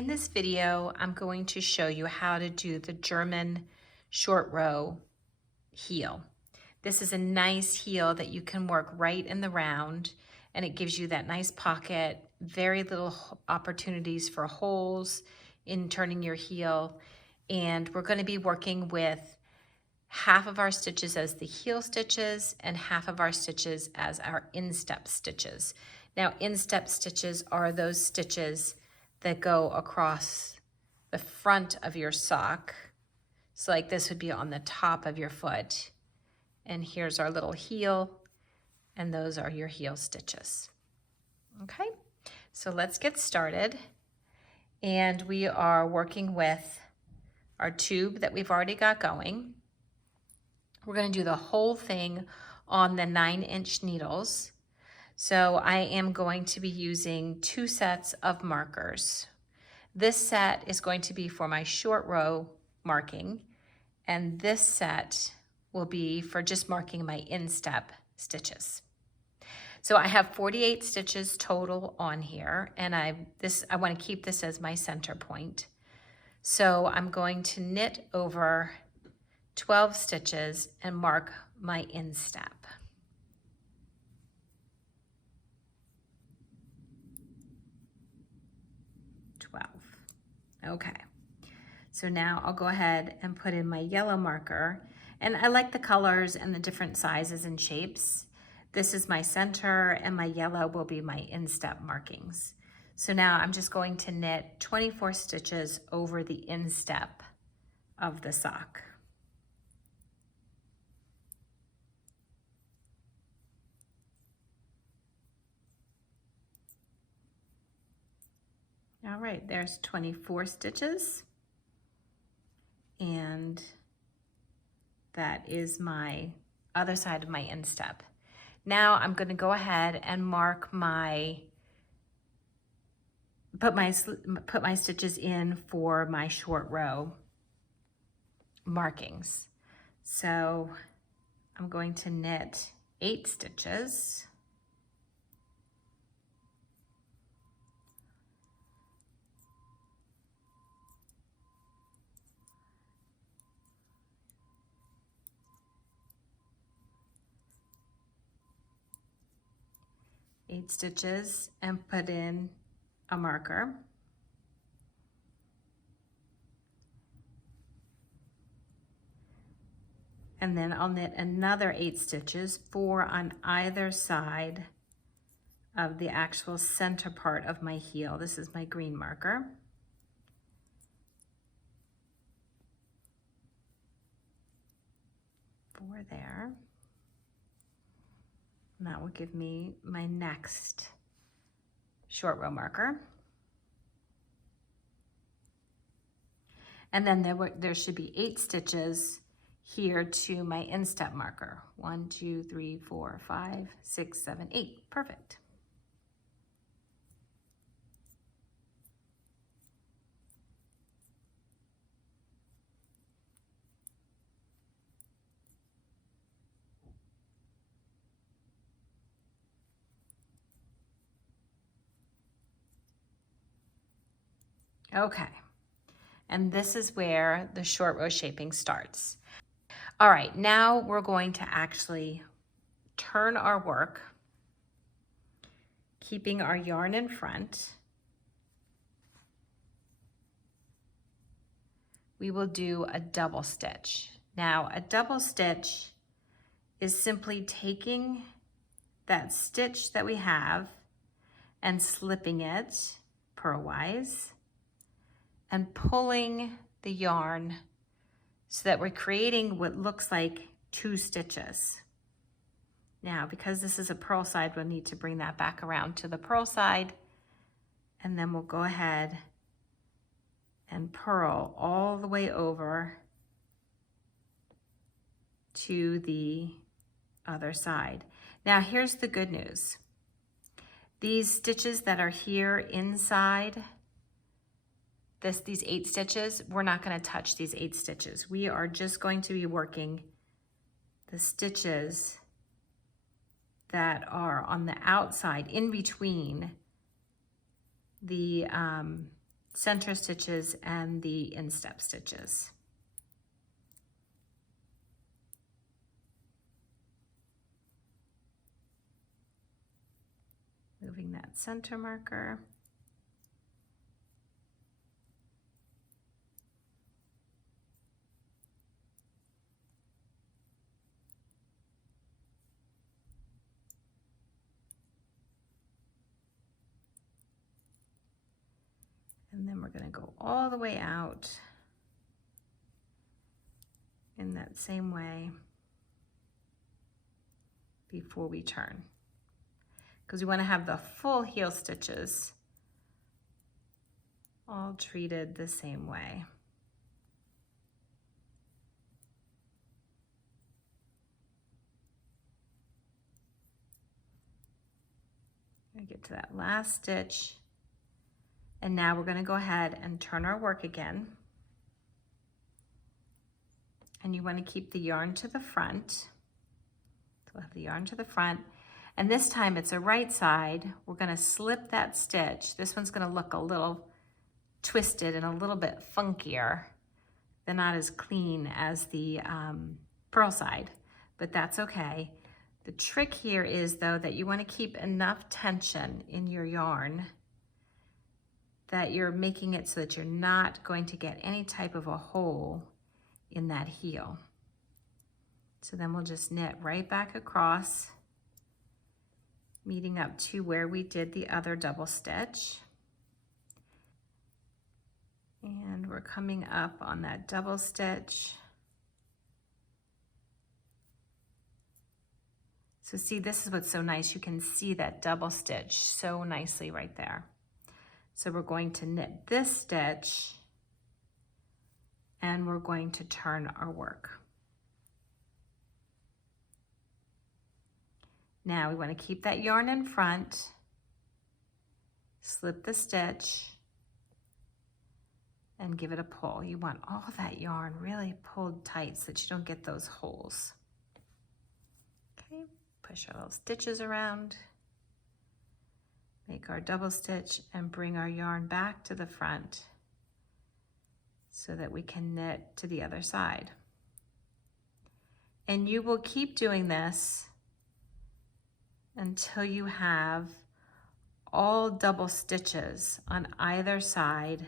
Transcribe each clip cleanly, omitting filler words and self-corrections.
In this video, I'm going to show you how to do the German short row heel. This is a nice heel that you can work right in the round, and it gives you that nice pocket, very little opportunities for holes in turning your heel. And we're going to be working with half of our stitches as the heel stitches and half of our stitches as our instep stitches. Now, instep stitches are those stitches that go across the front of your sock. So like this would be on the top of your foot. And here's our little heel, and those are your heel stitches. Okay, so let's get started. And we are working with our tube that we've already got going. We're going to do the whole thing on the 9-inch needles. So I am going to be using 2 sets of markers. This set is going to be for my short row marking, and this set will be for just marking my instep stitches. So I have 48 stitches total on here, and I want to keep this as my center point. So I'm going to knit over 12 stitches and mark my instep. Okay, so now I'll go ahead and put in my yellow marker, and I like the colors and the different sizes and shapes. This is my center, and my yellow will be my instep markings. So now I'm just going to knit 24 stitches over the instep of the sock. All right, there's 24 stitches, and that is my other side of my instep. Now I'm going to go ahead and mark put my stitches in for my short row markings. So I'm going to knit 8 stitches. And put in a marker. And then I'll knit another 8 stitches, 4 on either side of the actual center part of my heel. This is my green marker. Four there. And that will give me my next short row marker. And then there should be 8 stitches here to my instep marker. 1, 2, 3, 4, 5, 6, 7, 8. Perfect. Okay, and this is where the short row shaping starts. All right, now we're going to actually turn our work, keeping our yarn in front. We will do a double stitch. Now, a double stitch is simply taking that stitch that we have and slipping it purlwise and pulling the yarn so that we're creating what looks like 2 stitches. Now, because this is a purl side, we'll need to bring that back around to the purl side, and then we'll go ahead and purl all the way over to the other side. Now, here's the good news. These stitches that are here inside these 8 stitches, we're not going to touch these 8 stitches. We are just going to be working the stitches that are on the outside in between the center stitches and the instep stitches. Moving that center marker. And then we're going to go all the way out in that same way before we turn, because we want to have the full heel stitches all treated the same way. I get to that last stitch, and now we're going to go ahead and turn our work again. And you want to keep the yarn to the front. So we'll have the yarn to the front, and this time it's a right side. We're going to slip that stitch. This one's going to look a little twisted and a little bit funkier. They're not as clean as the purl side, but that's okay. The trick here is, though, that you want to keep enough tension in your yarn that you're making it so that you're not going to get any type of a hole in that heel. So then we'll just knit right back across, meeting up to where we did the other double stitch. And we're coming up on that double stitch. So see, this is what's so nice. You can see that double stitch so nicely right there. So we're going to knit this stitch, and we're going to turn our work. Now we want to keep that yarn in front, slip the stitch, and give it a pull. You want all that yarn really pulled tight so that you don't get those holes. Okay, push our little stitches around, make our double stitch, and bring our yarn back to the front so that we can knit to the other side. And you will keep doing this until you have all double stitches on either side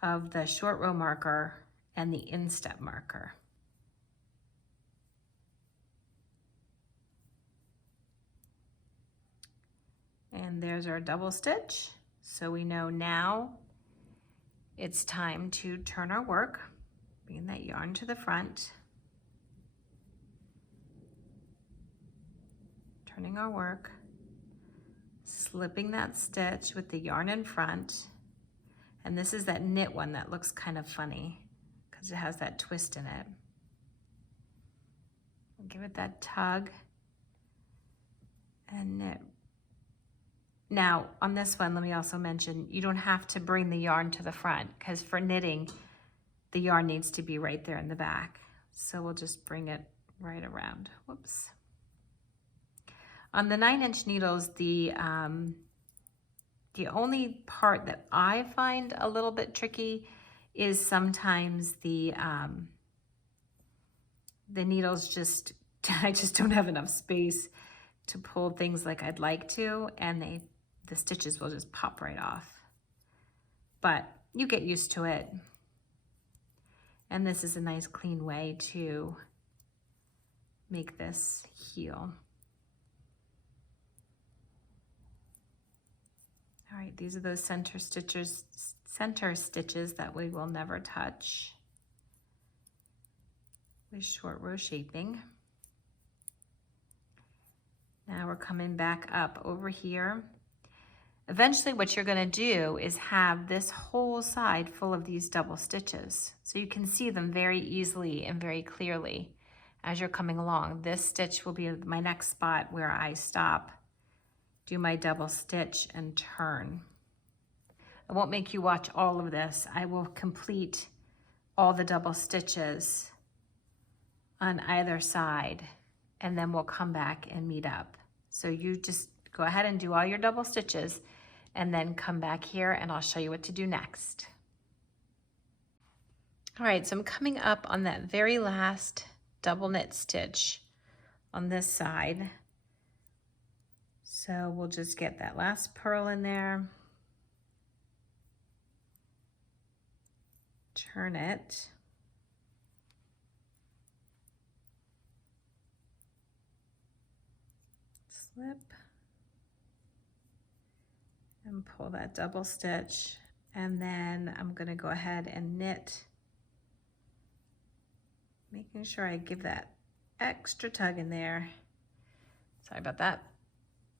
of the short row marker and the instep marker. And there's our double stitch. So we know now it's time to turn our work, bring that yarn to the front, turning our work, slipping that stitch with the yarn in front. And this is that knit one that looks kind of funny because it has that twist in it. Give it that tug and knit. Now on this one, let me also mention, you don't have to bring the yarn to the front, because for knitting, the yarn needs to be right there in the back. So we'll just bring it right around. Whoops. On the 9-inch needles, the only part that I find a little bit tricky is sometimes the needles just, I just don't have enough space to pull things like I'd like to, and the stitches will just pop right off. But you get used to it. And this is a nice clean way to make this heel. All right, these are those center stitches that we will never touch with short row shaping. Now we're coming back up over here. Eventually what you're going to do is have this whole side full of these double stitches. So you can see them very easily and very clearly as you're coming along. This stitch will be my next spot where I stop, do my double stitch, and turn. I won't make you watch all of this. I will complete all the double stitches on either side, and then we'll come back and meet up. So you just go ahead and do all your double stitches, and then come back here and I'll show you what to do next. All right, so I'm coming up on that very last double knit stitch on this side. So we'll just get that last purl in there, turn it, slip, and pull that double stitch. And then I'm gonna go ahead and knit, making sure I give that extra tug in there. Sorry about that.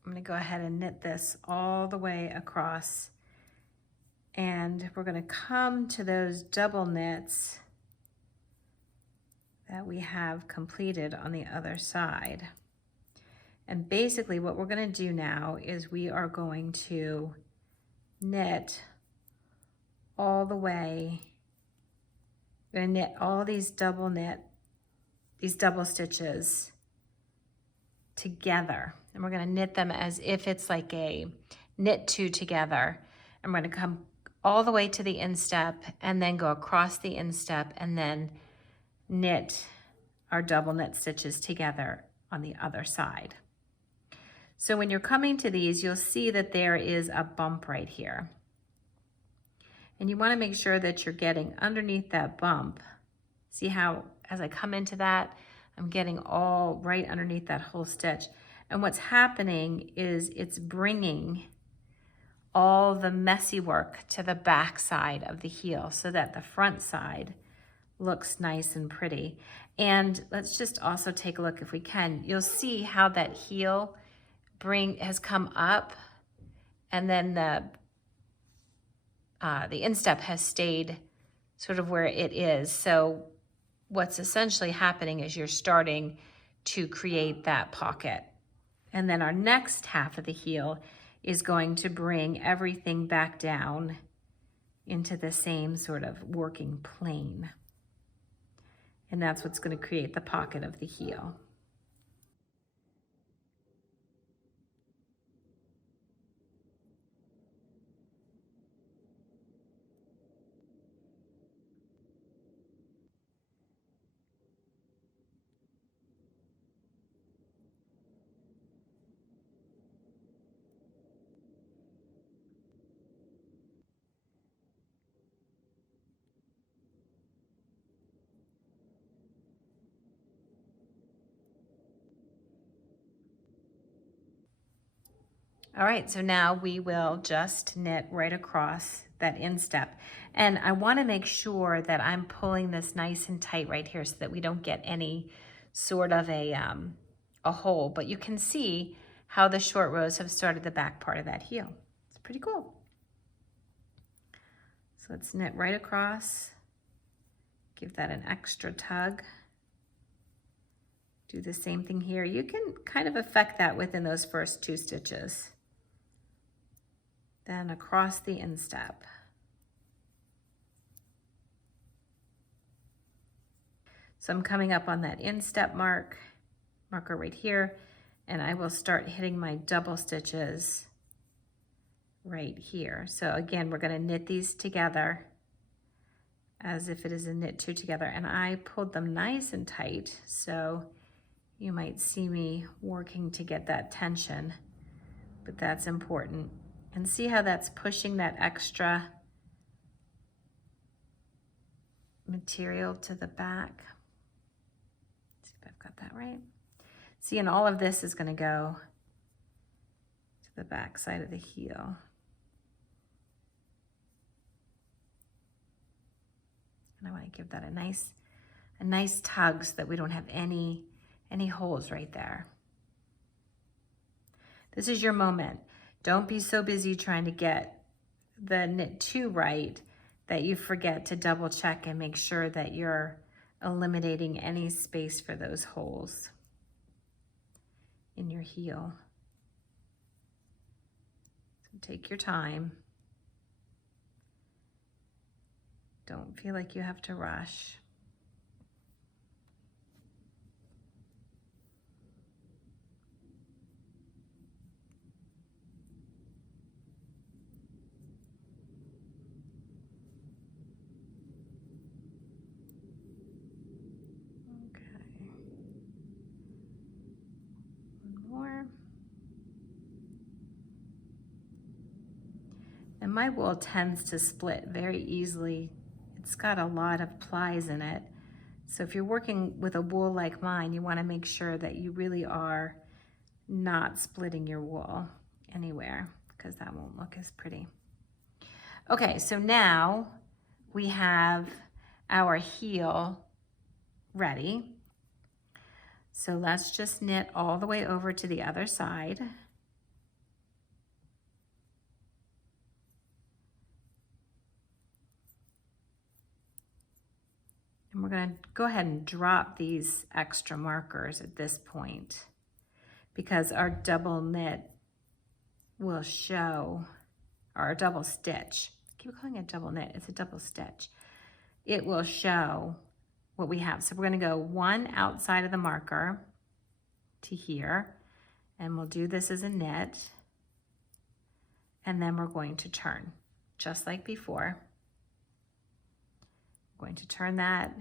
I'm gonna go ahead and knit this all the way across, and we're gonna come to those double knits that we have completed on the other side. And basically what we're gonna do now is we are going to knit all the way. We're gonna knit all these double stitches together. And we're gonna knit them as if it's like a knit two together. I'm gonna come all the way to the instep and then go across the instep and then knit our double knit stitches together on the other side. So when you're coming to these, you'll see that there is a bump right here. And you wanna make sure that you're getting underneath that bump. See how, as I come into that, I'm getting all right underneath that whole stitch. And what's happening is it's bringing all the messy work to the back side of the heel so that the front side looks nice and pretty. And let's just also take a look if we can. You'll see how that heel has come up, and then the instep has stayed sort of where it is. So what's essentially happening is you're starting to create that pocket. And then our next half of the heel is going to bring everything back down into the same sort of working plane. And that's what's going to create the pocket of the heel. All right, so now we will just knit right across that instep. And I wanna make sure that I'm pulling this nice and tight right here so that we don't get any sort of a hole. But you can see how the short rows have started the back part of that heel. It's pretty cool. So let's knit right across, give that an extra tug. Do the same thing here. You can kind of affect that within those first two stitches. Then across the instep. So I'm coming up on that instep marker right here, and I will start hitting my double stitches right here. So again, we're gonna knit these together as if it is a knit two together, and I pulled them nice and tight, so you might see me working to get that tension, but that's important. And see how that's pushing that extra material to the back. Let's see if I've got that right. See, and all of this is going to go to the back side of the heel. And I want to give that a nice tug so that we don't have any holes right there. This is your moment. Don't be so busy trying to get the knit two right that you forget to double check and make sure that you're eliminating any space for those holes in your heel. So take your time. Don't feel like you have to rush. And my wool tends to split very easily. It's got a lot of plies in it. So if you're working with a wool like mine, you want to make sure that you really are not splitting your wool anywhere, because that won't look as pretty. Okay, so now we have our heel ready. So let's just knit all the way over to the other side. And we're going to go ahead and drop these extra markers at this point, because our double knit will show, or a double stitch. I keep calling it double knit, it's a double stitch. It will show what we have. So we're going to go one outside of the marker to here, and we'll do this as a knit, and then we're going to turn just like before. I'm going to turn that,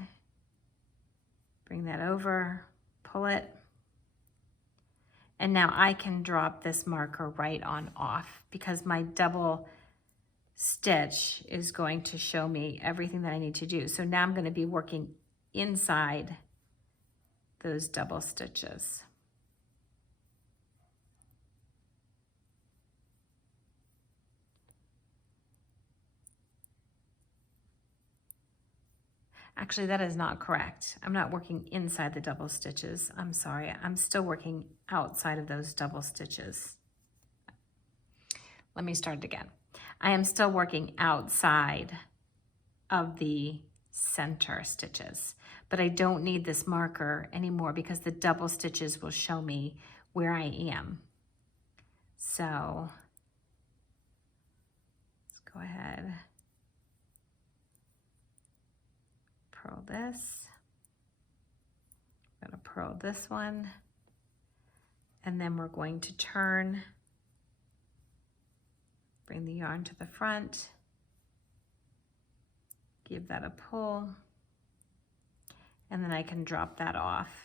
bring that over, pull it, and now I can drop this marker right on off, because my double stitch is going to show me everything that I need to do. So now I'm going to be working inside those double stitches. Actually, that is not correct. I'm not working inside the double stitches. I'm sorry. I'm still working outside of those double stitches. Let me start it again. I am still working outside of the center stitches, but I don't need this marker anymore because the double stitches will show me where I am. So let's go ahead. Purl this, I'm going to purl this one, and then we're going to turn, bring the yarn to the front, give that a pull, and then I can drop that off.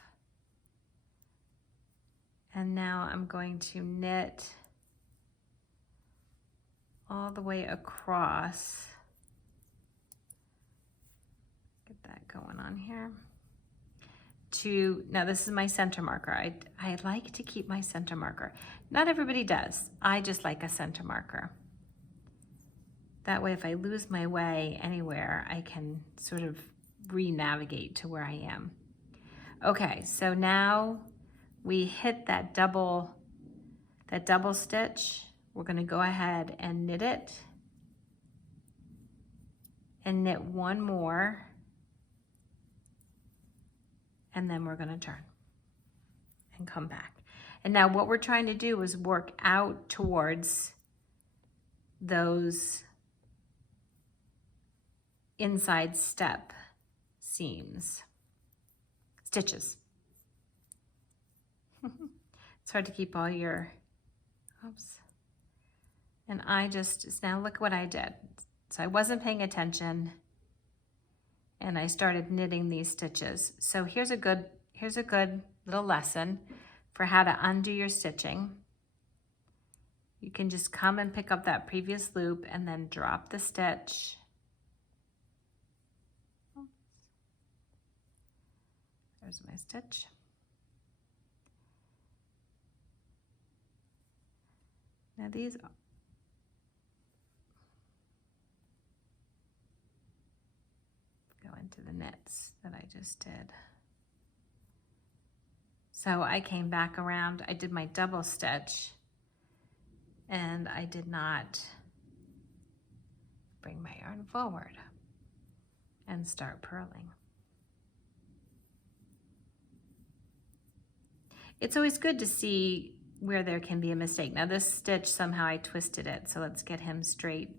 And now I'm going to knit all the way across. Get that going on here. Now this is my center marker. I like to keep my center marker. Not everybody does. I just like a center marker. That way if I lose my way anywhere, I can sort of re-navigate to where I am. Okay, so now we hit that double stitch. We're going to go ahead and knit it and knit one more, and then we're going to turn and come back. And now what we're trying to do is work out towards those inside step seams, stitches. It's hard to keep all your, oops. And now look what I did. So I wasn't paying attention, and I started knitting these stitches. So here's a good little lesson for how to undo your stitching. You can just come and pick up that previous loop and then drop the stitch. There's my stitch. Now these go into the knits that I just did. So I came back around, I did my double stitch, and I did not bring my yarn forward and start purling. It's always good to see where there can be a mistake. Now this stitch, somehow I twisted it, so let's get him straight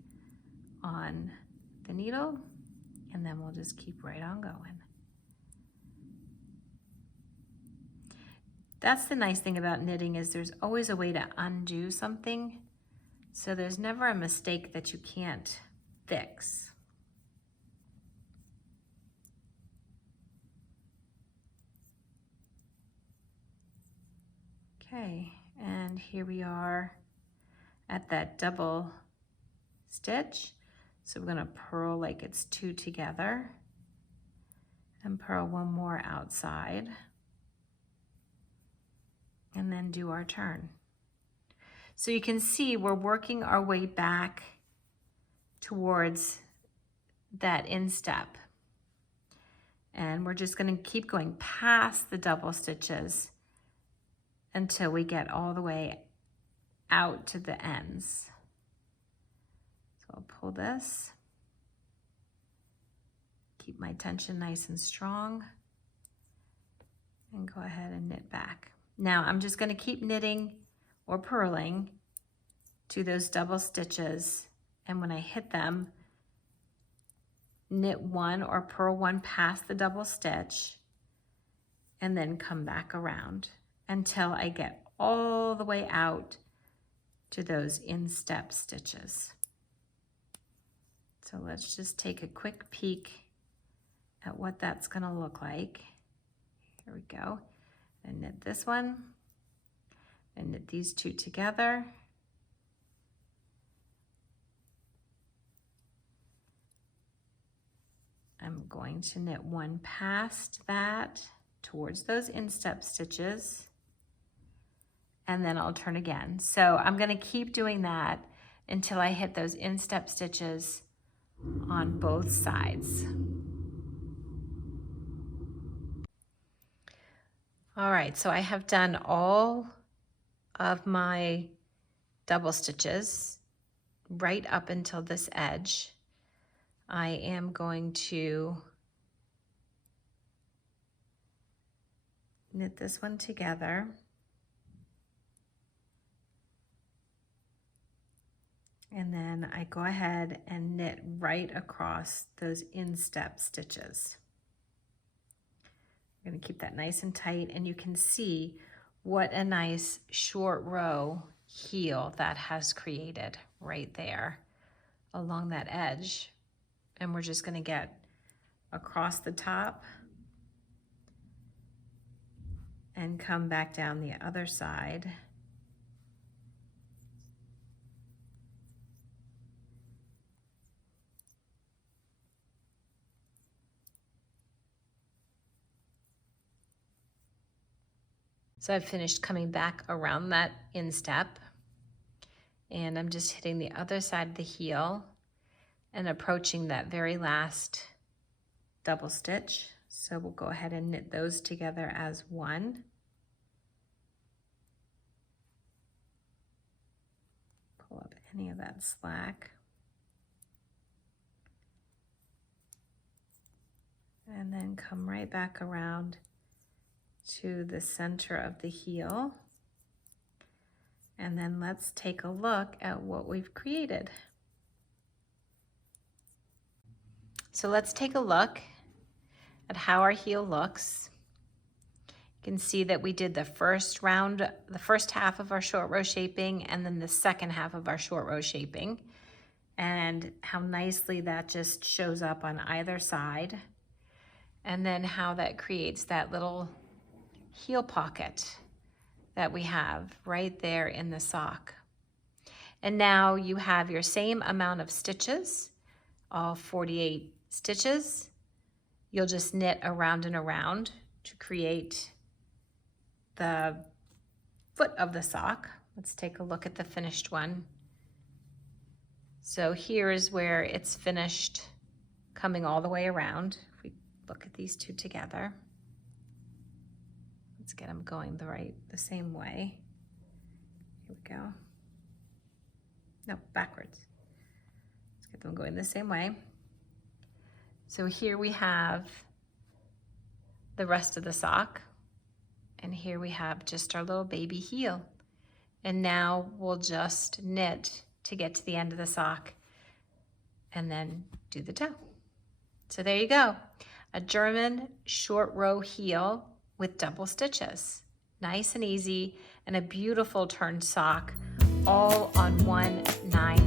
on the needle, and then we'll just keep right on going. That's the nice thing about knitting, is there's always a way to undo something, so there's never a mistake that you can't fix. Okay, and here we are at that double stitch. So we're gonna purl like it's 2 together and purl 1 more outside and then do our turn. So you can see we're working our way back towards that instep. And we're just gonna keep going past the double stitches until we get all the way out to the ends. So I'll pull this, keep my tension nice and strong, and go ahead and knit back. Now I'm just gonna keep knitting or purling to those double stitches, and when I hit them, knit 1 or purl 1 past the double stitch, and then come back around until I get all the way out to those instep stitches. So let's just take a quick peek at what that's gonna look like. Here we go. And knit this one, and knit these 2 together. I'm going to knit 1 past that towards those instep stitches, and then I'll turn again. So I'm gonna keep doing that until I hit those instep stitches on both sides. All right, so I have done all of my double stitches right up until this edge. I am going to knit this one together. And then I go ahead and knit right across those instep stitches. I'm gonna keep that nice and tight, and you can see what a nice short row heel that has created right there along that edge. And we're just gonna get across the top and come back down the other side. So I've finished coming back around that instep, and I'm just hitting the other side of the heel and approaching that very last double stitch. So we'll go ahead and knit those together as one. Pull up any of that slack. And then come right back around to the center of the heel. And then let's take a look at what we've created. So let's take a look at how our heel looks. You can see that we did the first round, the first half of our short row shaping, and then the second half of our short row shaping, and how nicely that just shows up on either side. And then how that creates that little heel pocket that we have right there in the sock. And now you have your same amount of stitches, all 48 stitches. You'll just knit around and around to create the foot of the sock. Let's take a look at the finished one. So here is where it's finished coming all the way around. If we look at these 2 together, let's get them going the same way. Here we go. No, backwards. Let's get them going the same way. So here we have the rest of the sock, and here we have just our little baby heel. And now we'll just knit to get to the end of the sock and then do the toe. So there you go, a German short row heel with double stitches. Nice and easy, and a beautiful turned sock, all on one 9